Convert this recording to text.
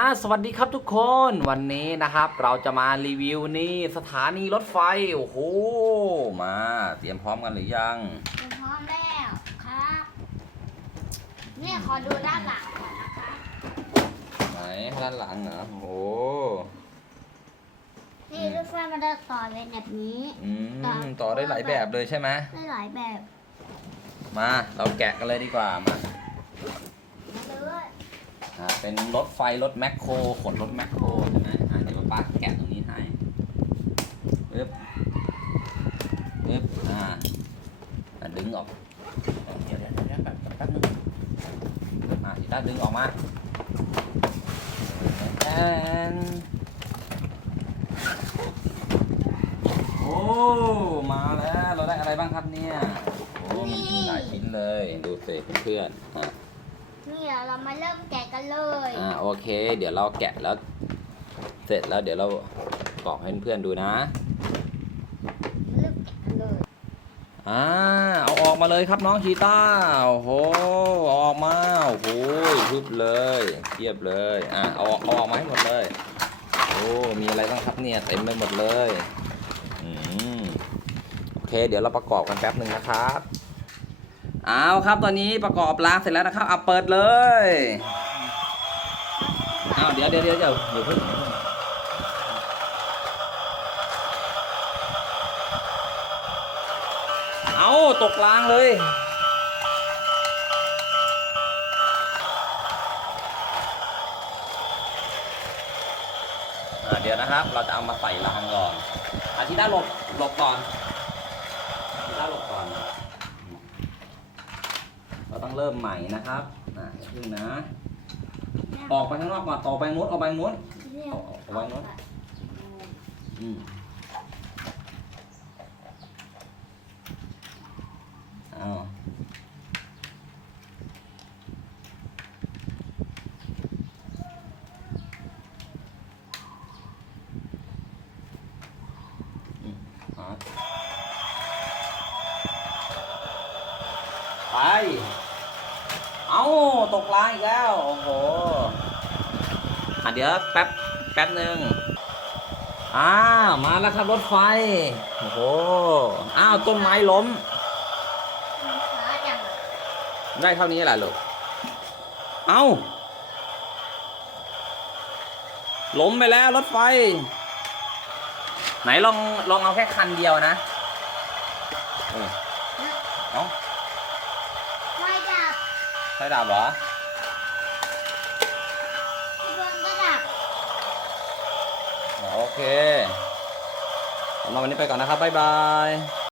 อ่าสวัสดีครับทุกคนวันนี้นะครับเราจะมารีวิวนี่สถานีรถไฟ โอ้โห มาเตรียมพร้อมกันหรือยังพร้อมแล้วครับ เนี่ยขอดูด้านหลังก่อนนะคะไหนด้านหลังเหรอโอ้โหนี่รถไฟมันจะต่อเป็นแบบนี้อืมต่อได้หลายแบบเลยใช่ไหมได้หลายแบบ มาเราแกะกันเลยดีกว่ามามาเลย อ่าเป็นรถไฟรถแมคโครขนรถแมคโครใช่ไหมอ่าเดี๋ยวป้าแกะตรงนี้ให้ปึ๊บปึ๊บอ่าอะดึงออกเดี๋ยวเดี๋ยวเดี๋ยวแป๊บแป๊บนึงอ่าทีต้าดึงออกมาแอนโอ้มาแล้วเราได้อะไรบ้างครับเนี่ยโอ้มันมีหลายชิ้นเลยดูสิเพื่อนๆอะ นี่เรามาเริ่มแกะกันเลยอ่าโอเค เดี๋ยวเราแกะแล้ว เสร็จแล้วเดี๋ยวเรากรอกให้เพื่อนๆดูนะ เริ่มแกะกันเลยอ่าเอาออกมาเลยครับน้องชีต้าโอ้โหเอาออกมาโอ้โหทึบเลยเทียบเลยอ่าเอาออกเอาออกมาให้หมดเลยโอ้มีอะไรบ้างครับเนี่ยเต็มไปหมดเลยอืมโอเค เดี๋ยวเราประกอบกันแป๊บหนึ่งนะครับ เอาครับตอนนี้ประกอบล้างเสร็จแล้วนะครับเอาเปิดเลยเอาเดี๋ยวเดี๋ยวเดี๋ยวเดี๋ยวอย่าเพิ่งอย่าเอาตกรางเลยเดี๋ยวนะครับ เราจะเอามาใส่รางก่อนอาทิตย์หน้าหลบหลบก่อนอาทิตย์หน้าหลบก่อน เราต้องเริ่มใหม่นะครับอ่าอย่าเพึ่งนะ ออกไปข้างนอกก่อนต่อไปนู้นออกไปนู้นเอาเอาเอาไว้เนอะอืมเอาอืมเอา ไป เอาตกลางอีกแล้ว โอ้โหอะเดี๋ยวแป๊บ แป๊บหนึ่งอ้ามาแล้วครับรถไฟ โอ้โห อ้าว ต้นไม้ล้ม ได้เท่านี้แหละลูก เอ้า ล้มไปแล้วรถไฟ ไหนลองลองเอาแค่คันเดียวนะเออเอ้า ไม่ดับ ใช่ดับเหรอพี่เบิ้งก็ดับโอเคสำหรับวันนี้ไปก่อนนะครับ บ๊ายบาย